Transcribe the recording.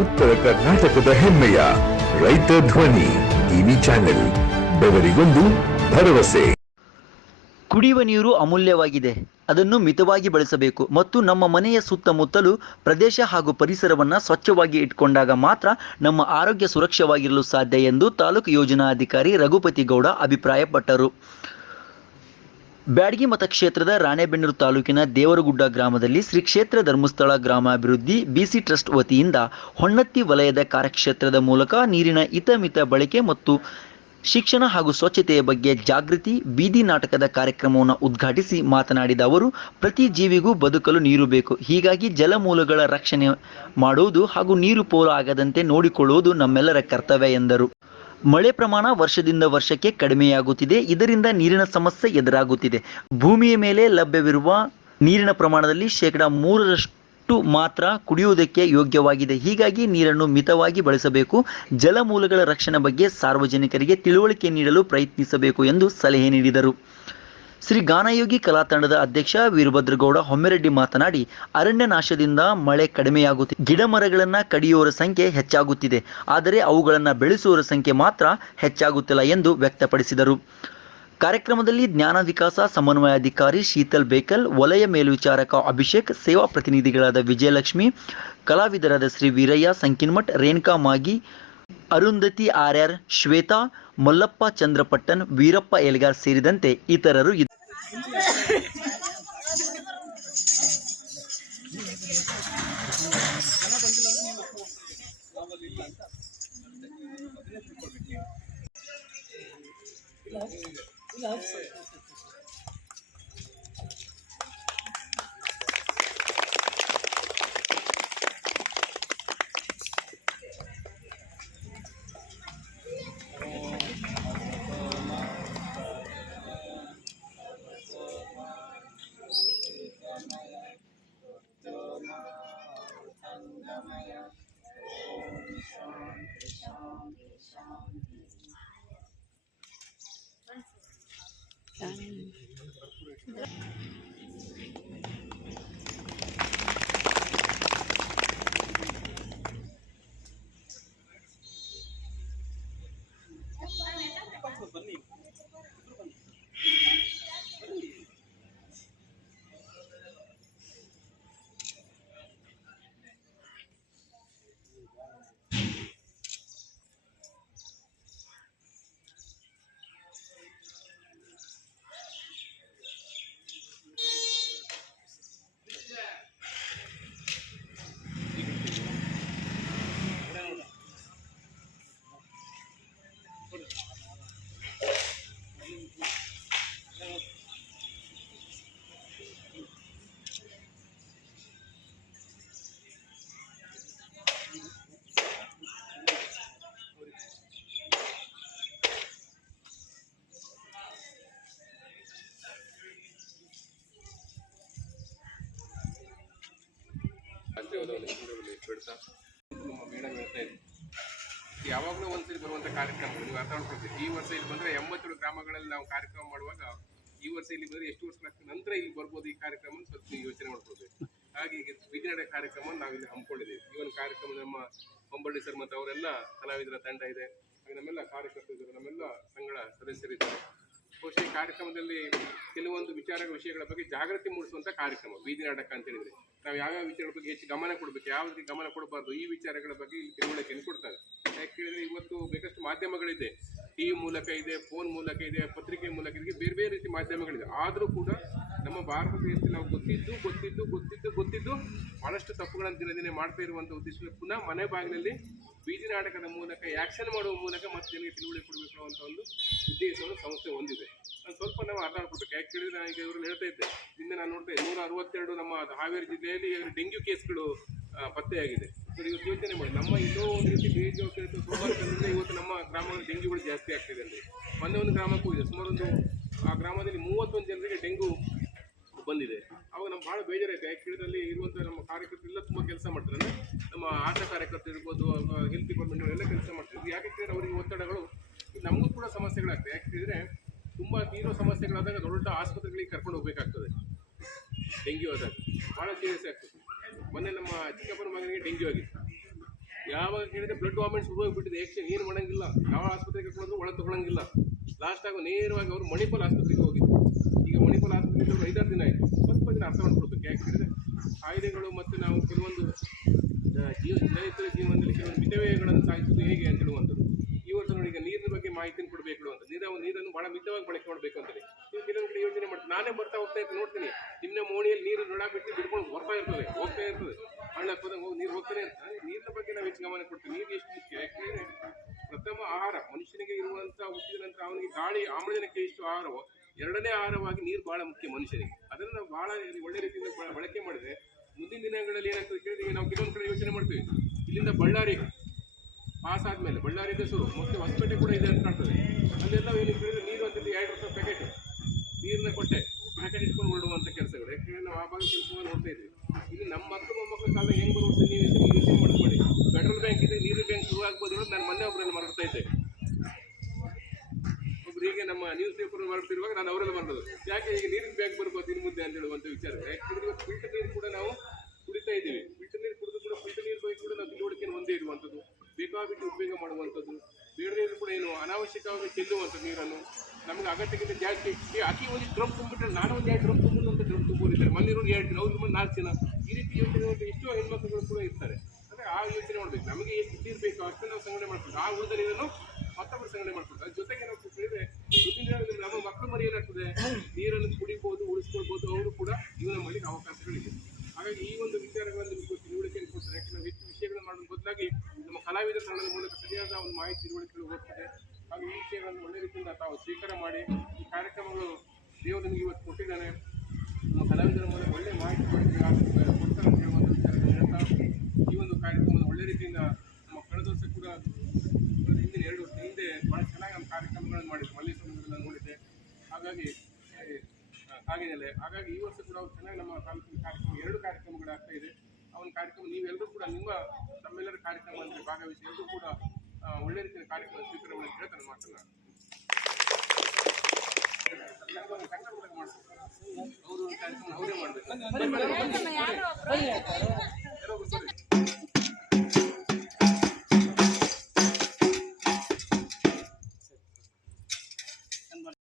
ಉತ್ತರ ಕರ್ನಾಟಕದ ಹೆಮ್ಮೆಯ ರೈತ ಧ್ವನಿ ಟಿವಿ ಚಾನೆಲ್, ಬೆವರಿಗೊಂದು ಭರವಸೆ. ಕುಡಿಯುವ ನೀರು ಅಮೂಲ್ಯವಾಗಿದೆ. ಅದನ್ನು ಮಿತವಾಗಿ ಬಳಸಬೇಕು ಮತ್ತು ನಮ್ಮ ಮನೆಯ ಸುತ್ತಮುತ್ತಲು ಪ್ರದೇಶ ಹಾಗೂ ಪರಿಸರವನ್ನು ಸ್ವಚ್ಛವಾಗಿ ಇಟ್ಕೊಂಡಾಗ ಮಾತ್ರ ನಮ್ಮ ಆರೋಗ್ಯ ಸುರಕ್ಷವಾಗಿರಲು ಸಾಧ್ಯ ಎಂದು ತಾಲೂಕು ಯೋಜನಾಧಿಕಾರಿ ರಘುಪತಿ ಗೌಡ ಅಭಿಪ್ರಾಯಪಟ್ಟರು. ಬ್ಯಾಡಗಿ ಮತಕ್ಷೇತ್ರದ ರಾಣೆಬೆನ್ನೂರು ತಾಲೂಕಿನ ದೇವರಗುಡ್ಡ ಗ್ರಾಮದಲ್ಲಿ ಶ್ರೀ ಕ್ಷೇತ್ರ ಧರ್ಮಸ್ಥಳ ಗ್ರಾಮಾಭಿವೃದ್ಧಿ ಬಿಸಿ ಟ್ರಸ್ಟ್ ವತಿಯಿಂದ ಹೊನ್ನತ್ತಿ ವಲಯದ ಕಾರ್ಯಕ್ಷೇತ್ರದ ಮೂಲಕ ನೀರಿನ ಹಿತಮಿತ ಬಳಕೆ ಮತ್ತು ಶಿಕ್ಷಣ ಹಾಗೂ ಸ್ವಚ್ಛತೆಯ ಬಗ್ಗೆ ಜಾಗೃತಿ ಬೀದಿ ನಾಟಕದ ಕಾರ್ಯಕ್ರಮವನ್ನು ಉದ್ಘಾಟಿಸಿ ಮಾತನಾಡಿದ ಅವರು, ಪ್ರತಿ ಜೀವಿಗೂ ಬದುಕಲು ನೀರು ಬೇಕು. ಹೀಗಾಗಿ ಜಲಮೂಲಗಳ ರಕ್ಷಣೆ ಮಾಡುವುದು ಹಾಗೂ ನೀರು ಪೋಲು ಆಗದಂತೆ ನೋಡಿಕೊಳ್ಳುವುದು ನಮ್ಮೆಲ್ಲರ ಕರ್ತವ್ಯ ಎಂದರು. ಮಳೆ ಪ್ರಮಾಣ ವರ್ಷದಿಂದ ವರ್ಷಕ್ಕೆ ಕಡಿಮೆಯಾಗುತ್ತಿದೆ. ಇದರಿಂದ ನೀರಿನ ಸಮಸ್ಯೆ ಎದುರಾಗುತ್ತಿದೆ. ಭೂಮಿಯ ಮೇಲೆ ಲಭ್ಯವಿರುವ ನೀರಿನ ಪ್ರಮಾಣದಲ್ಲಿ 3% ಮಾತ್ರ ಕುಡಿಯುವುದಕ್ಕೆ ಯೋಗ್ಯವಾಗಿದೆ. ಹೀಗಾಗಿ ನೀರನ್ನು ಮಿತವಾಗಿ ಬಳಸಬೇಕು. ಜಲಮೂಲಗಳ ರಕ್ಷಣೆ ಬಗ್ಗೆ ಸಾರ್ವಜನಿಕರಿಗೆ ತಿಳುವಳಿಕೆ ನೀಡಲು ಪ್ರಯತ್ನಿಸಬೇಕು ಎಂದು ಸಲಹೆ ನೀಡಿದರು. ಶ್ರೀ ಗಾನಯೋಗಿ ಕಲಾ ತಂಡದ ಅಧ್ಯಕ್ಷ ವೀರಭದ್ರಗೌಡ ಹೊಮ್ಮೆರೆಡ್ಡಿ ಮಾತನಾಡಿ, ಅರಣ್ಯ ನಾಶದಿಂದ ಮಳೆ ಕಡಿಮೆಯಾಗುತ್ತಿದೆ. ಗಿಡ ಮರಗಳನ್ನು ಕಡಿಯುವವರ ಸಂಖ್ಯೆ ಹೆಚ್ಚಾಗುತ್ತಿದೆ. ಆದರೆ ಅವುಗಳನ್ನು ಬೆಳೆಸುವವರ ಸಂಖ್ಯೆ ಮಾತ್ರ ಹೆಚ್ಚಾಗುತ್ತಿಲ್ಲ ಎಂದು ವ್ಯಕ್ತಪಡಿಸಿದರು. ಕಾರ್ಯಕ್ರಮದಲ್ಲಿ ಜ್ಞಾನ ವಿಕಾಸ ಸಮನ್ವಯಾಧಿಕಾರಿ ಶೀತಲ್ ಬೇಕಲ್, ವಲಯ ಮೇಲ್ವಿಚಾರಕ ಅಭಿಷೇಕ್, ಸೇವಾ ಪ್ರತಿನಿಧಿಗಳಾದ ವಿಜಯಲಕ್ಷ್ಮಿ, ಕಲಾವಿದರಾದ ಶ್ರೀ ವೀರಯ್ಯ ಸಂಕಿನಮಠ್, ರೇಣುಕಾ ಮಾಗಿ, ಅರುಂಧತಿ ಆರ್ಯಾರ್, ಶ್ವೇತಾ, ಮಲ್ಲಪ್ಪ ಚಂದ್ರಪಟ್ಟನ್, ವೀರಪ್ಪ ಎಲ್ಗಾರ್ ಸೇರಿದಂತೆ ಇತರರು ಇದ್ದರು. ನಮ್ಮ ಮೇಡಮ್ ಹೇಳ್ತಾ ಇದ್ವಿ, ಯಾವಾಗಲೂ ಒಂದ್ಸರಿ ಬರುವಂಥ ಕಾರ್ಯಕ್ರಮಗಳು ನೀವು ಅರ್ಥ ಮಾಡ್ಕೊಳ್ತೀವಿ. ಈ ವರ್ಷ ಇಲ್ಲಿ ಬಂದರೆ 87 ಗ್ರಾಮಗಳಲ್ಲಿ ನಾವು ಕಾರ್ಯಕ್ರಮ ಮಾಡುವಾಗ ಈ ವರ್ಷ ಇಲ್ಲಿ ಬಂದರೆ ಎಷ್ಟು ವರ್ಷಗಳ ನಂತರ ಇಲ್ಲಿ ಬರ್ಬೋದು ಈ ಕಾರ್ಯಕ್ರಮ ಸ್ವಲ್ಪ ಯೋಚನೆ ಮಾಡ್ಕೊಳ್ಬೇಕು. ಹಾಗೆ ಈಗ ವಿಜ್ಞಾನ ಕಾರ್ಯಕ್ರಮ ನಾವಿಲ್ಲಿ ಹಮ್ಮಿಕೊಂಡಿದ್ದೀವಿ. ಈ ಒಂದು ಕಾರ್ಯಕ್ರಮ ನಮ್ಮ ಹೊಂಬಳ್ಳಿ ಸರ್ ಮತ್ತು ಅವರೆಲ್ಲ ಕಲಾವಿದರ ತಂಡ ಇದೆ, ಹಾಗೆ ನಮ್ಮೆಲ್ಲ ಕಾರ್ಯಕರ್ತರಿದ್ದಾರೆ, ನಮ್ಮೆಲ್ಲ ಸಂಘದ ಸದಸ್ಯರಿದ್ದಾರೆ. ಬಹುಶಃ ಈ ಕಾರ್ಯಕ್ರಮದಲ್ಲಿ ಕೆಲವೊಂದು ವಿಷಯಗಳ ಬಗ್ಗೆ ಜಾಗೃತಿ ಮೂಡಿಸುವಂಥ ಕಾರ್ಯಕ್ರಮ ಬೀದಿ ನಾಟಕ ಅಂತ ಹೇಳಿದರೆ ನಾವು ಯಾವ್ಯಾವ ವಿಚಾರಗಳ ಬಗ್ಗೆ ಹೆಚ್ಚು ಗಮನ ಕೊಡಬೇಕು, ಯಾವ ರೀತಿ ಗಮನ ಕೊಡಬಾರ್ದು, ಈ ವಿಚಾರಗಳ ಬಗ್ಗೆ ಇಲ್ಲಿ ತಿಳುವಳಿಕೆಯನ್ನು ಕೊಡ್ತಾರೆ. ಯಾಕೆ ಹೇಳಿದರೆ ಇವತ್ತು ಬೇಕಷ್ಟು ಮಾಧ್ಯಮಗಳಿದೆ, ಟಿವಿ ಮೂಲಕ ಇದೆ, ಫೋನ್ ಮೂಲಕ ಇದೆ, ಪತ್ರಿಕೆ ಮೂಲಕ ಇದೆ, ಬೇರೆ ಬೇರೆ ರೀತಿ ಮಾಧ್ಯಮಗಳಿದೆ. ಆದರೂ ಕೂಡ ನಮ್ಮ ಭಾರತ ದೇಶದಲ್ಲಿ ನಾವು ಗೊತ್ತಿದ್ದು ಭಾಳಷ್ಟು ತಪ್ಪುಗಳನ್ನು ದಿನ ದಿನ ಮಾಡ್ತಾ ಇರುವಂಥ ಉದ್ದೇಶದಲ್ಲಿ ಪುನಃ ಮನೆ ಬಾಗಿಲಲ್ಲಿ ಬೀದಿ ನಾಟಕದ ಮೂಲಕ ಆ್ಯಕ್ಷನ್ ಮಾಡುವ ಮೂಲಕ ಮತ್ತೆ ಜನರಿಗೆ ತಿಳುವಳಿಕೆ ಕೊಡಬೇಕು ಅನ್ನುವಂಥ ಒಂದು ಉದ್ದೇಶವನ್ನು ಸಂಸ್ಥೆ ಹೊಂದಿದೆ. ಅದು ಸ್ವಲ್ಪ ನಾವು ಅರ್ಥ ಮಾಡ್ಕೊಳ್ಬೇಕು. ಯಾಕೆ ಹೇಳಿದರೆ ನಾನು ಈಗ ಇವರಲ್ಲಿ ಹೇಳ್ತಾ ಇದ್ದೆ, ನಿನ್ನೆ ನಾನು ನೋಡ್ತಾ 162 ನಮ್ಮ ಹಾವೇರಿ ಜಿಲ್ಲೆಯಲ್ಲಿ ಡೆಂಗ್ಯೂ ಕೇಸ್ಗಳು ಪತ್ತೆಯಾಗಿದೆ. ಇವತ್ತು ಯೋಚನೆ ಮಾಡಿ, ನಮ್ಮ ಇನ್ನೂ ಒಂದು ರೀತಿ ಬೇಜವಾಬ್ದಾರಿ ಸೋಮಾರಿತನದಿಂದ ಇವತ್ತು ನಮ್ಮ ಗ್ರಾಮದಲ್ಲಿ ಡೆಂಗ್ಯೂಗಳು ಜಾಸ್ತಿ ಆಗ್ತಿದೆ. ಅಂದರೆ ಮೊನ್ನೆ ಒಂದು ಗ್ರಾಮಕ್ಕೂ ಇದೆ, ಸುಮಾರು ಆ ಗ್ರಾಮದಲ್ಲಿ 31 ಜನರಿಗೆ ಡೆಂಗ್ಯೂ ಬಂದಿದೆ. ಅವಾಗ ನಮ್ಗೆ ಭಾಳ ಬೇಜಾರಾಯಿತು. ಯಾಕೆ ಹೇಳಿದ್ರೆ ಇರುವಂಥ ನಮ್ಮ ಕಾರ್ಯಕರ್ತರೆಲ್ಲ ತುಂಬ ಕೆಲಸ ಮಾಡ್ತಾರೆ. ನಮ್ಮ ಆಶಾ ಕಾರ್ಯಕರ್ತರು ಇರ್ಬೋದು, ಹೆಲ್ತ್ ಡಿಪಾರ್ಟ್ಮೆಂಟ್ ಎಲ್ಲ ಕೆಲಸ ಮಾಡ್ತಾರೆ. ಯಾಕೆ ಹೇಳಿದ್ರೆ ಅವರಿಗೆ ಒತ್ತಡಗಳು, ನಮಗೂ ಕೂಡ ಸಮಸ್ಯೆಗಳಾಗ್ತದೆ. ಯಾಕೆ ಹೇಳಿದರೆ ತುಂಬ ತೀವ್ರ ಸಮಸ್ಯೆಗಳಾದಾಗ ದೊಡ್ಡ ಆಸ್ಪತ್ರೆಗಳಿಗೆ ಕರ್ಕೊಂಡು ಹೋಗಬೇಕಾಗ್ತದೆ. ಡೆಂಗ್ಯೂ ಆದಾಗ ಭಾಳ ಸೀರಿಯಸ್ ಆಗ್ತದೆ. ಮೊನ್ನೆ ನಮ್ಮ ಚಿಕ್ಕಪ್ಪನ ಮಗನಿಗೆ ಡೆಂಗ್ಯೂ ಆಗಿತ್ತು. ಯಾವಾಗ ಕೇಳಿದ್ರೆ ಬ್ಲಡ್ ವಾಮಿಟ್ ಶುರು ಹೋಗ್ಬಿಟ್ಟಿದೆ. ಆಕ್ಷನ್ ಏನು ಮಾಡಂಗಿಲ್ಲ, ಯಾವ ಆಸ್ಪತ್ರೆಗೆ ಕರ್ಕೊಂಡು ಒಳಗೆ ತಗೊಳಂಗಿಲ್ಲ. ಲಾಸ್ಟ್ ಆಗಿ ನೇರವಾಗಿ ಅವರು ಮಣಿಪಾಲ್ ಆಸ್ಪತ್ರೆಗೆ ಹೋಗಿದ್ರು. ಈಗ ಮಣಿಪಾಲ್ ಆಸ್ಪತ್ರೆಗೆ 5-6 ದಿನ ಆಯಿತು. ಸ್ವಲ್ಪ ದಿನ ಅರ್ಥ ಮಾಡ್ಕೊಳ್ಬೇಕು. ಯಾಕೆ ಹೇಳಿದ್ರೆ ಕಾಯಿಲೆಗಳು ಮತ್ತು ನಾವು ಕೆಲವೊಂದು ರೈತರ ಜೀವನದಲ್ಲಿ ಕೆಲವೊಂದು ಮಿತವ್ಯಯಗಳನ್ನು ಸಾಧಿಸೋದು ಹೇಗೆ ಅಂತ ಹೇಳುವಂಥದ್ದು. ಇವತ್ತು ನೋಡಿ, ಈಗ ನೀರಿನ ಬಗ್ಗೆ ಮಾಹಿತಿಯನ್ನು ಕೊಡಬೇಕು ಅಂತ, ನೀರನ್ನು ಬಹಳ ಮಿತವಾಗಿ ಬಳಕೆ ಮಾಡಬೇಕು ಅಂತೇಳಿ ನೀವು ಕೆಲವೊಂದು ಕಡೆ ಯೋಚನೆ ಮಾಡ್ತೀನಿ. ನಾನೇ ಬರ್ತಾ ಹೋಗ್ತಾ ಇರ್ತೀನಿ, ನೋಡ್ತೀನಿ ನಿಮ್ಮ ಮೋಣಿಯಲ್ಲಿ ನೀರು ಬಿಟ್ಟು ಬಿಡ್ಕೊಂಡು ಬರ್ತಾ ಇರ್ತದೆ, ಹೋಗ್ತಾ ಇರ್ತದೆ. ಹಣ್ಣ ಹೋದಂಗೆ ಹೋಗಿ ನೀರು ಹೋಗ್ತಾನೆ ಇರ್ತದೆ. ನೀರಿನ ಬಗ್ಗೆ ನಾವು ಹೆಚ್ಚು ಗಮನ ಕೊಡ್ತೀವಿ. ನೀರು ಎಷ್ಟು ಮುಖ್ಯ, ಯಾಕೆಂದರೆ ಪ್ರಥಮ ಆಹಾರ ಮನುಷ್ಯನಿಗೆ ಇರುವಂಥ ಹುಟ್ಟಿದ ನಂತರ ಅವನಿಗೆ ಗಾಳಿ ಆಮ್ಲಜನಕ ಎಷ್ಟು ಆಹಾರವೋ, ಎರಡನೇ ಆಹಾರವಾಗಿ ನೀರು ಬಹಳ ಮುಖ್ಯ ಮನುಷ್ಯನಿಗೆ. ಅದನ್ನು ನಾವು ಬಹಳ ಒಳ್ಳೆ ರೀತಿಯಿಂದ ಬಳಕೆ ಮಾಡಿದ್ರೆ ಮುಂದಿನ ದಿನಗಳಲ್ಲಿ ಏನಾಗ್ತದೆ ಕೇಳಿದ್ರೆ, ನಾವು ಕೆಲವೊಂದು ಕಡೆ ಯೋಚನೆ ಮಾಡ್ತೀವಿ. ಇಲ್ಲಿಂದ ಬಳ್ಳಾರಿ ಪಾಸ್ ಆದಮೇಲೆ ಬಳ್ಳಾರಿಯಿಂದ ಶುರು ಮತ್ತೆ ಹೊಸಪೇಟೆ ಕೂಡ ಇದೆ ಅಂತ ಕಾಣ್ತದೆ. ಅಲ್ಲೆಲ್ಲ ಏನು ಕೇಳಿದ್ರೆ ನೀರು ಅಂತ 2 ರೂಪಾಯಿ ಪ್ಯಾಕೆಟ್ ನೀರನ್ನ ಕೊಟ್ಟೆ ಪ್ಯಾಕೆಟ್ ಇಟ್ಕೊಂಡು ಹೊರಡುವಂಥ ಕೆಲಸಗಳು. ಯಾಕೆಂದರೆ ನಾವು ಆ ಭಾಗ ಕೆಲಸವನ್ನು ನೋಡ್ತಾ ಇದ್ವಿ. ಇಲ್ಲಿ ನಮ್ಮ ಮಕ್ಕಳು ಮೊಮ್ಮಕ್ಕಳ ಕಾಲ ಹೆಂಗೆ ಬರುವಂಥ ನೀವು ಯೋಚನೆ ಮಾಡ್ಕೊಳ್ಳಿ. ಫೆಡರಲ್ ಬ್ಯಾಂಕ್ ಇದೆ, ನೀರಿನ ಬ್ಯಾಂಕ್ ಶುರು ಆಗ್ಬೋದು. ನಾನು ಮೊನ್ನೆ ಒಬ್ಬರಲ್ಲಿ ಮಾಡ್ತಾ ಇದ್ದೆ. ಒಬ್ಬರಿಗೆ ನಮ್ಮ ನ್ಯೂಸ್ ಪೇಪರ್ ಮಾಡ್ತಿರುವಾಗ ನಾನು ಅವರೆಲ್ಲ ಬರೋದು, ಯಾಕೆ ಈಗ ನೀರಿನ ಬ್ಯಾಂಕ್ ಬರ್ಬೋದು ಇನ್ನು ಮುಂದೆ ಅಂತ ಹೇಳುವಂಥ ವಿಚಾರ. ಯಾಕೆಂದರೆ ಇವತ್ತು ಫಿಲ್ಟರ್ ನೀರು ಕೂಡ ನಾವು ಕುಡಿತಾ ಇದ್ದೀವಿ. ಫಿಲ್ಟರ್ ನೀರು ಕುಡಿದು ಕೂಡ ಫಿಲ್ಟರ್ ನೀರು ಬಗ್ಗೆ ಕೂಡ ನಾವು ತಿಳುವಳಿಕೆಯನ್ನು ಹೊಂದೇ ಇರುವಂಥದ್ದು, ಬೇಕಾಬಿಟ್ಟು ಉಪಯೋಗ ಮಾಡುವಂಥದ್ದು, ಬೇರೆ ನೀರು ಕೂಡ ಏನು ಅನಾವಶ್ಯಕವಾಗಿ ಚೆಲ್ಲುವಂಥದ್ದು ನೀರನ್ನು ನಮಗೆ ಅಗತ್ಯಕ್ಕಿಂತ ಜಾಸ್ತಿ ಅತಿ ಒಂದು ಡ್ರಮ್ ತುಂಬಿಟ್ರೆ ನಾನು ಒಂದು 2 ಡ್ರಮ್ ತುಂಬಲು ಅಂತ ಡ್ರಮ್ ತುಂಬೋರಿದ್ದಾರೆ. ಮೊನ್ನೆ 2 ಜನ ಅವ್ರ 4 ಜನ ಈ ರೀತಿ ಯೋಚನೆ ಎಷ್ಟೋ ಹೆಣ್ಮಕ್ಳುಗಳು ಕೂಡ ಇರ್ತಾರೆ. ಅಂದರೆ ಆ ಯೋಚನೆ ಮಾಡಬೇಕು. ನಮಗೆ ಎಷ್ಟು ನೀರು ಬೇಕು ಅಷ್ಟು ನಾವು ಸಂಗ್ರಹಣೆ ಮಾಡ್ತೀವಿ. ಆ ಉಳಿದ ನೀರನ್ನು ಮತ್ತೊಬ್ಬರು ಸಂಗ್ರಹಣೆ ಮಾಡ್ತಾರೆ. ಅದ್ರ ಜೊತೆಗೆ ನಾವು ಹೇಳಿದ್ರೆ ಮುಂದಿನ ನಮ್ಮ ಮಕ್ಕಳು ಮರಿ ಏನಾಗ್ತದೆ, ನೀರನ್ನು ಕುಡಿಬೋದು, ಉಳಿಸ್ಕೊಳ್ಬೋದು, ಅವರು ಕೂಡ ಜೀವನ ಮಾಡಲಿಕ್ಕೆ ಅವಕಾಶಗಳಿದೆ. ಹಾಗಾಗಿ ಈ ಒಂದು ವಿಚಾರಗಳನ್ನು ತಿಳುವಳಿಕೆಯನ್ನು ಕೊಡ್ತಾರೆ. ಯಾಕೆ ನಾವು ಹೆಚ್ಚು ವಿಷಯಗಳನ್ನು ಮಾಡೋದ್ರ ಬದಲಾಗಿ ನಮ್ಮ ಕಲಾವಿದರ ತಂಡದ ಮೂಲಕ ಸರಿಯಾದ ಒಂದು ಮಾಹಿತಿ ತಿಳುವಳಿಕೆಗಳು ಹೋಗ್ತದೆ. ಹಾಗೂ ಈ ವಿಷಯಗಳನ್ನು ಒಳ್ಳೆ ರೀತಿಯಿಂದ ತಾವು ಸ್ವೀಕಾರ ಮಾಡಿ ಈ ಕಾರ್ಯಕ್ರಮಗಳು ದೇವರು ನಿಮಗೆ ಇವತ್ತು ಕೊಟ್ಟಿದ್ದಾನೆ. ನಮ್ಮ ಕಲಾವಿದರ ಮೂಲಕ ಒಳ್ಳೆಯ ಮಾಹಿತಿ ಕೊಡ್ತಾರೆ ಅಂತ ಹೇಳುವಂಥ ವಿಚಾರಗಳನ್ನು ಹೇಳ್ತಾ ಈ ಒಂದು ಕಾರ್ಯಕ್ರಮವನ್ನು ಒಳ್ಳೆ ರೀತಿಯಿಂದ ನಮ್ಮ ಕಳೆದ ವರ್ಷ ಕೂಡ ಹಿಂದಿನ 2 ವರ್ಷ ಹಿಂದೆ ಭಾಳ ಚೆನ್ನಾಗಿ ನಮ್ಮ ಕಾರ್ಯಕ್ರಮಗಳನ್ನು ಮಾಡಿದ್ದೆ. ಮಲ್ಲೇಶ್ವರಮೆಲ್ಲ ನೋಡಿದ್ದೆ. ಹಾಗಾಗಿ ಹಾಗಾಗಿ ಈ ವರ್ಷ ಕೂಡ ಚೆನ್ನಾಗಿ ನಮ್ಮ ತಾಲೂಕಿನ ಕಾರ್ಯಕ್ರಮ 2 ಕಾರ್ಯಕ್ರಮಗಳಾಗ್ತಾ ಇದೆ. ಆ ಒಂದು ಕಾರ್ಯಕ್ರಮ ನೀವೆಲ್ಲರೂ ಕೂಡ ನಮ್ಮೆಲ್ಲರ ಕಾರ್ಯಕ್ರಮದಲ್ಲಿ ಭಾಗವಹಿಸಿ ಎಲ್ಲರೂ ಕೂಡ ಒಳ್ಳೆ ರೀತಿಯ ಕಾರ್ಯಕ್ರಮ ಸ್ವೀಕಾರ ಮಾಡಿ ಹೇಳ್ತಾರೆ. ನನ್ನ ಮಾತನ್ನ ಅವರು ಕಾರ್ಯಕ್ರಮ ಅವರೇ ಮಾಡಬೇಕು.